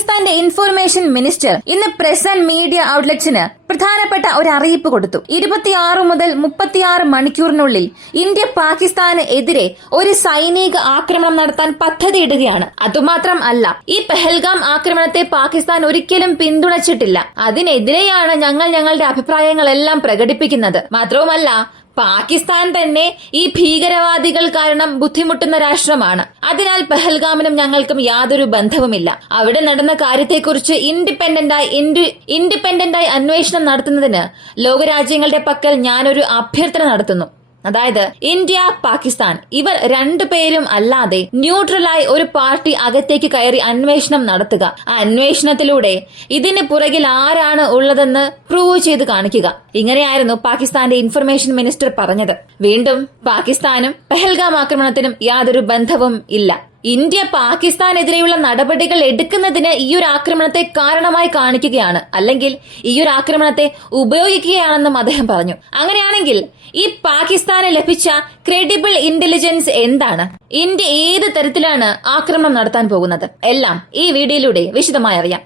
പാകിസ്ഥാന്റെ information minister ഇന്ന് press and media ഔട്ട്ലെറ്റ്സിന് പ്രധാനപ്പെട്ട ഒരു അറിയിപ്പ് കൊടുത്തു. 26 മുതൽ 36 മണിക്കൂറിനുള്ളിൽ ഇന്ത്യ പാകിസ്ഥാന് എതിരെ ഒരു സൈനിക ആക്രമണം നടത്താൻ പദ്ധതിയിടുകയാണ്. അതുമാത്രം അല്ല, ഈ പെഹൽഗാം ആക്രമണത്തെ പാകിസ്ഥാൻ ഒരിക്കലും പിന്തുണച്ചിട്ടില്ല. അതിനെതിരെയാണ് ഞങ്ങൾ ഞങ്ങളുടെ അഭിപ്രായങ്ങളെല്ലാം പ്രകടിപ്പിക്കുന്നത്. മാത്രവുമല്ല, പാകിസ്ഥാൻ തന്നെ ഈ ഭീകരവാദികൾ കാരണം ബുദ്ധിമുട്ടുന്ന രാഷ്ട്രമാണ്. അതിനാൽ പെഹൽഗാമിനും ഞങ്ങൾക്കും യാതൊരു ബന്ധവുമില്ല. അവിടെ നടന്ന കാര്യത്തെക്കുറിച്ച് ഇൻഡിപെൻഡന്റായി അന്വേഷണം നടത്തുന്നതിന് ലോകരാജ്യങ്ങളുടെ പക്കൽ ഞാനൊരു അഭ്യർത്ഥന നടത്തുന്നു. അതായത് ഇന്ത്യ, പാകിസ്ഥാൻ ഇവർ രണ്ടുപേരും അല്ലാതെ ന്യൂട്രലായി ഒരു പാർട്ടി അകത്തേക്ക് കയറി അന്വേഷണം നടത്തുക. ആ അന്വേഷണത്തിലൂടെ ഇതിന് പുറകിൽ ആരാണ് ഉള്ളതെന്ന് പ്രൂവ് ചെയ്ത് കാണിക്കുക. ഇങ്ങനെയായിരുന്നു പാകിസ്ഥാന്റെ ഇൻഫർമേഷൻ മിനിസ്റ്റർ പറഞ്ഞത്. വീണ്ടും പാകിസ്ഥാനും പെഹൽഗാം ആക്രമണത്തിനും യാതൊരു ബന്ധവും ഇല്ല. ഇന്ത്യ പാകിസ്ഥാനെതിരെയുള്ള നടപടികൾ എടുക്കുന്നതിന് ഈയൊരു ആക്രമണത്തെ കാരണമായി കാണിക്കുകയാണ്, അല്ലെങ്കിൽ ഈയൊരു ആക്രമണത്തെ ഉപയോഗിക്കുകയാണെന്നും അദ്ദേഹം പറഞ്ഞു. അങ്ങനെയാണെങ്കിൽ ഈ പാകിസ്ഥാന് ലഭിച്ച ക്രെഡിബിൾ ഇന്റലിജൻസ് എന്താണ്? ഇന്ത്യ ഏത് തരത്തിലാണ് ആക്രമണം നടത്താൻ പോകുന്നത്? എല്ലാം ഈ വീഡിയോയിലൂടെ വിശദമായി അറിയാം.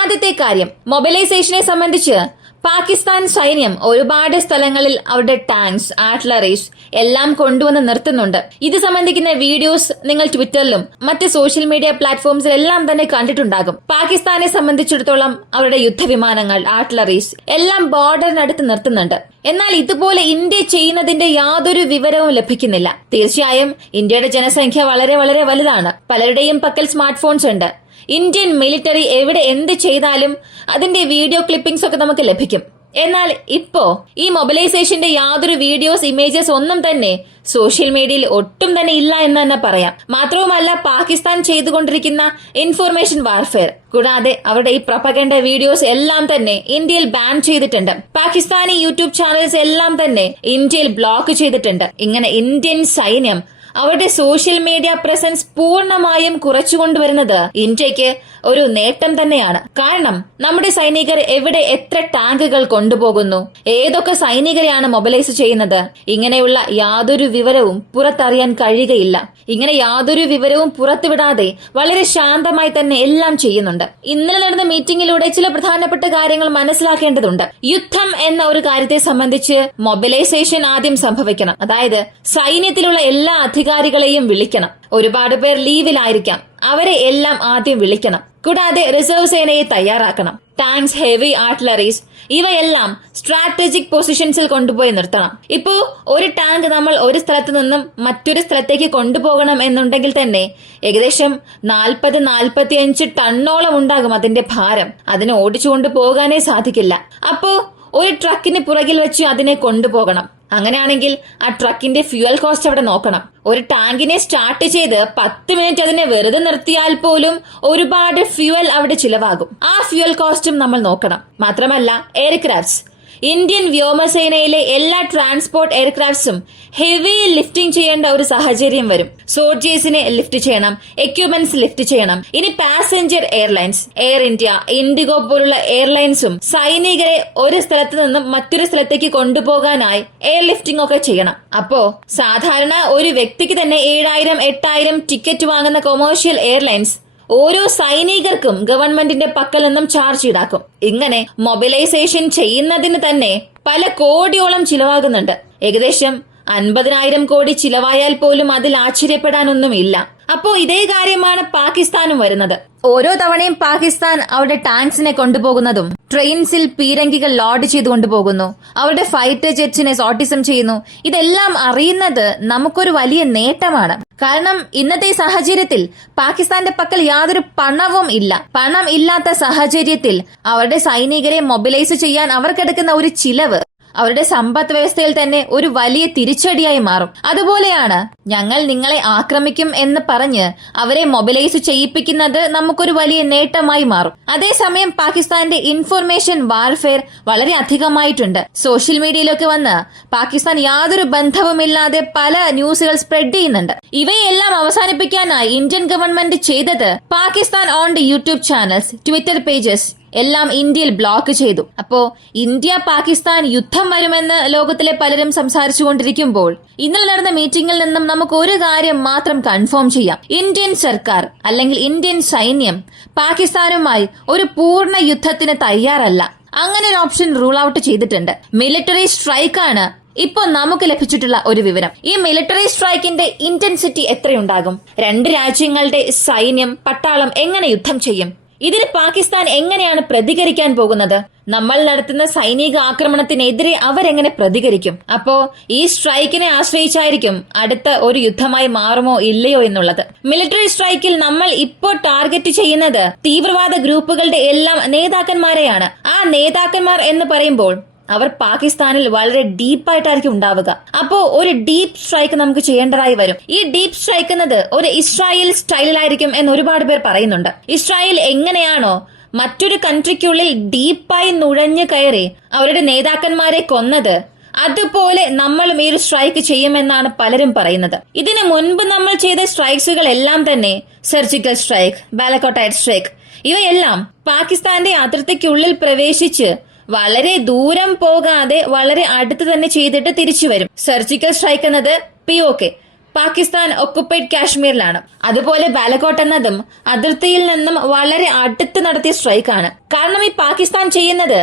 ആദ്യത്തെ കാര്യം, മൊബിലൈസേഷനെ സംബന്ധിച്ച് പാകിസ്ഥാൻ സൈന്യം ഒരുപാട് സ്ഥലങ്ങളിൽ അവരുടെ ടാങ്ക്സ്, ആർട്ടിലറീസ് എല്ലാം കൊണ്ടുവന്ന് നിർത്തുന്നുണ്ട്. ഇത് സംബന്ധിക്കുന്ന വീഡിയോസ് നിങ്ങൾ ട്വിറ്ററിലും മറ്റ് സോഷ്യൽ മീഡിയ പ്ലാറ്റ്ഫോംസിലെല്ലാം തന്നെ കണ്ടിട്ടുണ്ടാകും. പാകിസ്ഥാനെ സംബന്ധിച്ചിടത്തോളം അവരുടെ യുദ്ധവിമാനങ്ങൾ, ആർട്ടിലറീസ് എല്ലാം ബോർഡറിനടുത്ത് നിർത്തുന്നുണ്ട്. എന്നാൽ ഇതുപോലെ ഇന്ത്യ ചെയ്യുന്നതിന്റെ യാതൊരു വിവരവും ലഭിക്കുന്നില്ല. തീർച്ചയായും ഇന്ത്യയുടെ ജനസംഖ്യ വളരെ വളരെ വലുതാണ്. പലരുടെയും പക്കൽ സ്മാർട്ട് ഫോൺസ് ഉണ്ട്. ഇന്ത്യൻ മിലിറ്ററി എവിടെ എന്ത് ചെയ്താലും അതിന്റെ വീഡിയോ ക്ലിപ്പിംഗ്സ് ഒക്കെ നമുക്ക് ലഭിക്കും. എന്നാൽ ഇപ്പോ ഈ മൊബിലൈസേഷന്റെ യാതൊരു വീഡിയോസ്, ഇമേജസ് ഒന്നും തന്നെ സോഷ്യൽ മീഡിയയിൽ ഒട്ടും തന്നെ ഇല്ല എന്ന് തന്നെ പറയാം. മാത്രവുമല്ല, പാകിസ്ഥാൻ ചെയ്തുകൊണ്ടിരിക്കുന്ന ഇൻഫർമേഷൻ വാർഫെയർ കൂടാതെ അവരുടെ ഈ പ്രൊപ്പഗൻഡ വീഡിയോസ് എല്ലാം തന്നെ ഇന്ത്യയിൽ ബാൻ ചെയ്തിട്ടുണ്ട്. പാകിസ്ഥാനി യൂട്യൂബ് ചാനൽസ് എല്ലാം തന്നെ ഇന്ത്യയിൽ ബ്ലോക്ക് ചെയ്തിട്ടുണ്ട്. ഇങ്ങനെ ഇന്ത്യൻ സൈന്യം അവരുടെ സോഷ്യൽ മീഡിയ പ്രസൻസ് പൂർണ്ണമായും കുറച്ചുകൊണ്ടുവരുന്നത് ഇന്ത്യക്ക് ഒരു നേട്ടം തന്നെയാണ്. കാരണം നമ്മുടെ സൈനികർ എവിടെ എത്ര ടാങ്കുകൾ കൊണ്ടുപോകുന്നു, ഏതൊക്കെ സൈനികരെയാണ് മൊബിലൈസ് ചെയ്യുന്നത്, ഇങ്ങനെയുള്ള യാതൊരു വിവരവും പുറത്തറിയാൻ കഴിയുകയില്ല. ഇങ്ങനെ യാതൊരു വിവരവും പുറത്തുവിടാതെ വളരെ ശാന്തമായി തന്നെ എല്ലാം ചെയ്യുന്നുണ്ട്. ഇന്നലെ നടന്ന മീറ്റിംഗിലൂടെ ചില പ്രധാനപ്പെട്ട കാര്യങ്ങൾ മനസ്സിലാക്കേണ്ടതുണ്ട്. യുദ്ധം എന്ന ഒരു കാര്യത്തെ സംബന്ധിച്ച് മൊബിലൈസേഷൻ ആദ്യം സംഭവിക്കണം. അതായത് സൈന്യത്തിലുള്ള എല്ലാ അധികാരികളെയും വിളിക്കണം. ഒരുപാട് പേർ ലീവിലായിരിക്കാം, അവരെ എല്ലാം ആദ്യം വിളിക്കണം. കൂടാതെ റിസർവ് സേനയെ തയ്യാറാക്കണം. ടാങ്ക്സ്, ഹെവി ആർട്ടിലറീസ് ഇവയെല്ലാം സ്ട്രാറ്റജിക് പൊസിഷൻസിൽ കൊണ്ടുപോയി നിർത്തണം. ഇപ്പോ ഒരു ടാങ്ക് നമ്മൾ ഒരു സ്ഥലത്ത് നിന്നും മറ്റൊരു സ്ഥലത്തേക്ക് കൊണ്ടുപോകണം എന്നുണ്ടെങ്കിൽ തന്നെ ഏകദേശം 40-45 ടണ്ണോളം ഉണ്ടാകും അതിന്റെ ഭാരം. അതിനെ ഓടിച്ചുകൊണ്ട് പോകാനേ സാധിക്കില്ല. അപ്പോ ഒരു ട്രക്കിന് പുറകിൽ വെച്ച് അതിനെ കൊണ്ടുപോകണം. അങ്ങനെയാണെങ്കിൽ ആ ട്രക്കിന്റെ ഫ്യൂവൽ കോസ്റ്റ് അവിടെ നോക്കണം. ഒരു ടാങ്കിനെ സ്റ്റാർട്ട് ചെയ്ത് 10 മിനിറ്റ് അതിനെ വെറുതെ നിർത്തിയാൽ പോലും ഒരുപാട് ഫ്യൂവൽ അവിടെ ചിലവാകും. ആ ഫ്യൂവൽ കോസ്റ്റും നമ്മൾ നോക്കണം. മാത്രമല്ല, എയർക്രാഫ്റ്റ്സ്, ഇന്ത്യൻ വ്യോമസേനയിലെ എല്ലാ ട്രാൻസ്പോർട്ട് എയർക്രാഫ്റ്റ്സും ഹെവി ലിഫ്റ്റിംഗ് ചെയ്യേണ്ട ഒരു സാഹചര്യം വരും. സോൾജേഴ്സിനെ ലിഫ്റ്റ് ചെയ്യണം, എക്യുപ്മെന്റ്സ് ലിഫ്റ്റ് ചെയ്യണം. ഇനി passenger airlines, air India, IndiGo പോലുള്ള എയർലൈൻസും സൈനികരെ ഒരു സ്ഥലത്ത് നിന്നും മറ്റൊരു സ്ഥലത്തേക്ക് കൊണ്ടുപോകാനായി എയർ ലിഫ്റ്റിംഗ് ഒക്കെ ചെയ്യണം. അപ്പോ സാധാരണ ഒരു വ്യക്തിക്ക് തന്നെ 7,000-8,000 ടിക്കറ്റ് വാങ്ങുന്ന കൊമേഴ്ഷ്യൽ എയർലൈൻസ് ഓരോ സൈനികർക്കും ഗവൺമെന്റിന്റെ പക്കൽ നിന്നും ചാർജ് ഈടാക്കും. ഇങ്ങനെ മൊബിലൈസേഷൻ ചെയ്യുന്നതിന് തന്നെ പല കോടിയോളം ചിലവാകുന്നുണ്ട്. ഏകദേശം 50,000 കോടി ചിലവായാൽ പോലും അതിൽ ആശ്ചര്യപ്പെടാനൊന്നുമില്ല. അപ്പോ ഇതേ കാര്യമാണ് പാകിസ്ഥാനും വരുന്നത്. ഓരോ തവണയും പാകിസ്ഥാൻ അവരുടെ ടാങ്ക്സിനെ കൊണ്ടുപോകുന്നതും ട്രെയിൻസിൽ പീരങ്കികൾ ലോഡ് ചെയ്ത് കൊണ്ടുപോകുന്നു, അവരുടെ ഫൈറ്റർ ജെറ്റ്സിനെ സോർട്ടിസം ചെയ്യുന്നു. ഇതെല്ലാം അറിയുന്നത് നമുക്കൊരു വലിയ നേട്ടമാണ്. കാരണം ഇന്നത്തെ സാഹചര്യത്തിൽ പാകിസ്ഥാന്റെ പക്കൽ യാതൊരു പണവും ഇല്ല. പണം ഇല്ലാത്ത സാഹചര്യത്തിൽ അവരുടെ സൈനികരെ മൊബിലൈസ് ചെയ്യാൻ അവർക്കെടുക്കുന്ന ഒരു ചിലവ് അവരുടെ സമ്പദ് വ്യവസ്ഥയിൽ തന്നെ ഒരു വലിയ തിരിച്ചടിയായി മാറും. അതുപോലെയാണ് ഞങ്ങൾ നിങ്ങളെ ആക്രമിക്കും എന്ന് പറഞ്ഞ് അവരെ മൊബിലൈസ് ചെയ്യിപ്പിക്കുന്നത് നമുക്കൊരു വലിയ നേട്ടമായി മാറും. അതേസമയം പാകിസ്ഥാന്റെ ഇൻഫർമേഷൻ വാർഫെയർ വളരെ അധികമായിട്ടുണ്ട്. സോഷ്യൽ മീഡിയയിലൊക്കെ വന്ന് പാകിസ്ഥാൻ യാതൊരു ബന്ധവുമില്ലാതെ പല ന്യൂസുകൾ സ്പ്രെഡ് ചെയ്യുന്നുണ്ട്. ഇവയെല്ലാം അവസാനിപ്പിക്കാനായി ഇന്ത്യൻ ഗവൺമെന്റ് ചെയ്തത് Pakistan on the YouTube channels, Twitter pages എല്ലാം ഇന്ത്യയിൽ ബ്ലോക്ക് ചെയ്തു. അപ്പോ ഇന്ത്യ പാകിസ്ഥാൻ യുദ്ധം വരുമെന്ന് ലോകത്തിലെ പലരും സംസാരിച്ചുകൊണ്ടിരിക്കുമ്പോൾ ഇന്നലെ നടന്ന മീറ്റിംഗിൽ നിന്നും നമുക്ക് ഒരു കാര്യം മാത്രം കൺഫേം ചെയ്യാം. ഇന്ത്യൻ സർക്കാർ അല്ലെങ്കിൽ ഇന്ത്യൻ സൈന്യം പാകിസ്ഥാനുമായി ഒരു പൂർണ്ണ യുദ്ധത്തിന് തയ്യാറല്ല. അങ്ങനെ ഒരു ഓപ്ഷൻ റൂൾ ഔട്ട് ചെയ്തിട്ടുണ്ട്. മിലിറ്ററി സ്ട്രൈക്കാണ് ഇപ്പൊ നമുക്ക് ലഭിച്ചിട്ടുള്ള ഒരു വിവരം. ഈ മിലിറ്ററി സ്ട്രൈക്കിന്റെ ഇന്റൻസിറ്റി എത്രയുണ്ടാകും? രണ്ട് രാജ്യങ്ങളുടെ സൈന്യം പട്ടാളം എങ്ങനെ യുദ്ധം ചെയ്യും? ഇതിന് പാകിസ്ഥാൻ എങ്ങനെയാണ് പ്രതികരിക്കാൻ പോകുന്നത്? നമ്മൾ നടത്തുന്ന സൈനിക ആക്രമണത്തിനെതിരെ അവരെങ്ങനെ പ്രതികരിക്കും? അപ്പോ ഈ സ്ട്രൈക്കിനെ ആശ്രയിച്ചായിരിക്കും അടുത്ത ഒരു യുദ്ധമായി മാറുമോ ഇല്ലയോ എന്നുള്ളത്. മിലിറ്ററി സ്ട്രൈക്കിൽ നമ്മൾ ഇപ്പോൾ ടാർഗറ്റ് ചെയ്യുന്നത് തീവ്രവാദ ഗ്രൂപ്പുകളുടെ എല്ലാം നേതാക്കന്മാരെയാണ്. ആ നേതാക്കന്മാർ എന്ന് പറയുമ്പോൾ അവർ പാകിസ്ഥാനിൽ വളരെ ഡീപ്പായിട്ടായിരിക്കും ഉണ്ടാവുക. അപ്പോ ഒരു ഡീപ്പ് സ്ട്രൈക്ക് നമുക്ക് ചെയ്യേണ്ടതായി വരും. ഈ ഡീപ്പ് സ്ട്രൈക്ക് എന്നത് ഒരു ഇസ്രായേൽ സ്റ്റൈലിലായിരിക്കും എന്ന് ഒരുപാട് പേർ പറയുന്നുണ്ട്. ഇസ്രായേൽ എങ്ങനെയാണോ മറ്റൊരു കൺട്രിക്കുള്ളിൽ ഡീപ്പായി നുഴഞ്ഞു കയറി അവരുടെ നേതാക്കന്മാരെ കൊന്നത്, അതുപോലെ നമ്മളും ഈ ഒരു സ്ട്രൈക്ക് ചെയ്യുമെന്നാണ് പലരും പറയുന്നത്. ഇതിനു മുൻപ് നമ്മൾ ചെയ്ത സ്ട്രൈക്സുകൾ എല്ലാം തന്നെ surgical strike, Balakot air strike, ഇവയെല്ലാം പാകിസ്ഥാന്റെ അതിർത്തിക്കുള്ളിൽ പ്രവേശിച്ച് വളരെ ദൂരം പോകാതെ വളരെ അടുത്ത് തന്നെ ചെയ്തിട്ട് തിരിച്ചു വരും. സർജിക്കൽ സ്ട്രൈക്ക് എന്നത് POK, പാകിസ്ഥാൻ ഒക്കുപ്പൈഡ് കാശ്മീരിലാണ്. അതുപോലെ ബാലക്കോട്ട് എന്നതും അതിർത്തിയിൽ നിന്നും വളരെ അടുത്ത് നടത്തിയ സ്ട്രൈക്കാണ്. കാരണം ഈ പാകിസ്ഥാൻ ചെയ്യുന്നത്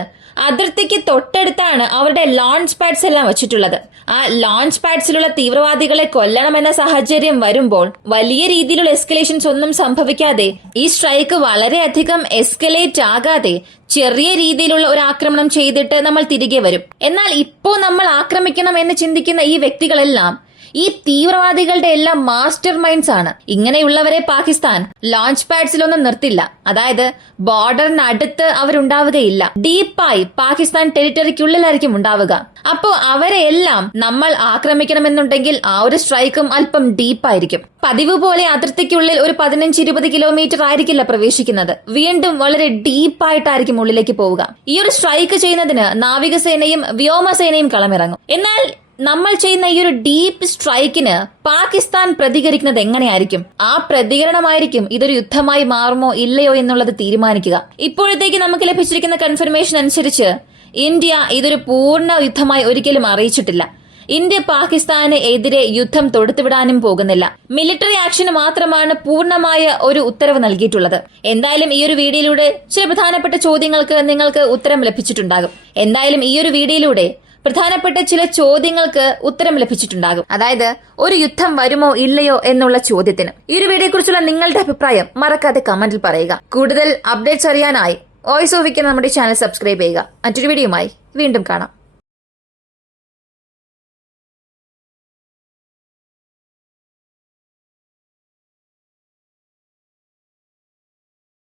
അതിർത്തിക്ക് തൊട്ടടുത്താണ് അവരുടെ ലോഞ്ച് പാഡ്സ് എല്ലാം വെച്ചിട്ടുള്ളത്. ആ ലോഞ്ച് പാഡ്സിലുള്ള തീവ്രവാദികളെ കൊല്ലണമെന്ന സാഹചര്യം വരുമ്പോൾ വലിയ രീതിയിലുള്ള എസ്കലേഷൻസ് ഒന്നും സംഭവിക്കാതെ ഈ സ്ട്രൈക്ക് വളരെയധികം എസ്കലേറ്റ് ആകാതെ ചെറിയ രീതിയിലുള്ള ഒരു ആക്രമണം ചെയ്തിട്ട് നമ്മൾ തിരികെ വരും. എന്നാൽ ഇപ്പോ നമ്മൾ ആക്രമിക്കണം എന്ന് ചിന്തിക്കുന്ന ഈ വ്യക്തികളെല്ലാം ഈ തീവ്രവാദികളുടെ എല്ലാം മാസ്റ്റർ മൈൻഡ്സ് ആണ്. ഇങ്ങനെയുള്ളവരെ പാകിസ്ഥാൻ ലോഞ്ച് പാഡ്സിലൊന്നും നിർത്തില്ല. അതായത് ബോർഡറിനടുത്ത് അവരുണ്ടാവുകയില്ല. ഡീപ്പായി പാകിസ്ഥാൻ ടെറിട്ടറിക്കുള്ളിലായിരിക്കും ഉണ്ടാവുക. അപ്പോ അവരെ എല്ലാം നമ്മൾ ആക്രമിക്കണമെന്നുണ്ടെങ്കിൽ ആ ഒരു സ്ട്രൈക്കും അല്പം ഡീപ്പായിരിക്കും. പതിവ് പോലെ അതിർത്തിക്കുള്ളിൽ ഒരു 15-20 കിലോമീറ്റർ ആയിരിക്കില്ല പ്രവേശിക്കുന്നത്. വീണ്ടും വളരെ ഡീപ്പായിട്ടായിരിക്കും ഉള്ളിലേക്ക് പോവുക. ഈ ഒരു സ്ട്രൈക്ക് ചെയ്യുന്നതിന് നാവികസേനയും വ്യോമസേനയും കളമിറങ്ങും. എന്നാൽ നമ്മൾ ചെയ്യുന്ന ഈ ഒരു ഡീപ്പ് സ്ട്രൈക്കിന് പാകിസ്ഥാൻ പ്രതികരിക്കുന്നത് എങ്ങനെയായിരിക്കും? ആ പ്രതികരണമായിരിക്കും ഇതൊരു യുദ്ധമായി മാറുമോ ഇല്ലയോ എന്നുള്ളത് തീരുമാനിക്കുക. ഇപ്പോഴത്തേക്ക് നമുക്ക് ലഭിച്ചിരിക്കുന്ന കൺഫർമേഷൻ അനുസരിച്ച് ഇന്ത്യ ഇതൊരു പൂർണ്ണ യുദ്ധമായി ഒരിക്കലും അറിയിച്ചിട്ടില്ല. ഇന്ത്യ പാകിസ്ഥാന് എതിരെ യുദ്ധം തൊടുത്തുവിടാനും പോകുന്നില്ല. മിലിറ്ററി ആക്ഷന് മാത്രമാണ് പൂർണ്ണമായ ഒരു ഉത്തരവ് നൽകിയിട്ടുള്ളത്. എന്തായാലും ഈ ഒരു വീഡിയോയിലൂടെ ചില പ്രധാനപ്പെട്ട ചോദ്യങ്ങൾക്ക് നിങ്ങൾക്ക് ഉത്തരം ലഭിച്ചിട്ടുണ്ടാകും. എന്തായാലും ഈ ഒരു വീഡിയോയിലൂടെ പ്രധാനപ്പെട്ട ചില ചോദ്യങ്ങൾക്ക് ഉത്തരം ലഭിച്ചിട്ടുണ്ടാകും. അതായത് ഒരു യുദ്ധം വരുമോ ഇല്ലയോ എന്നുള്ള ചോദ്യത്തിന്. ഈ ഒരു വീഡിയോയെ കുറിച്ചുള്ള നിങ്ങളുടെ അഭിപ്രായം മറക്കാതെ കമന്റിൽ പറയുക. കൂടുതൽ അപ്ഡേറ്റ്സ് അറിയാനായി വോയിസ് ഓഫ് വിക്ക് നമ്മുടെ ചാനൽ സബ്സ്ക്രൈബ് ചെയ്യുക. മറ്റൊരു വീഡിയോയുമായി വീണ്ടും കാണാം.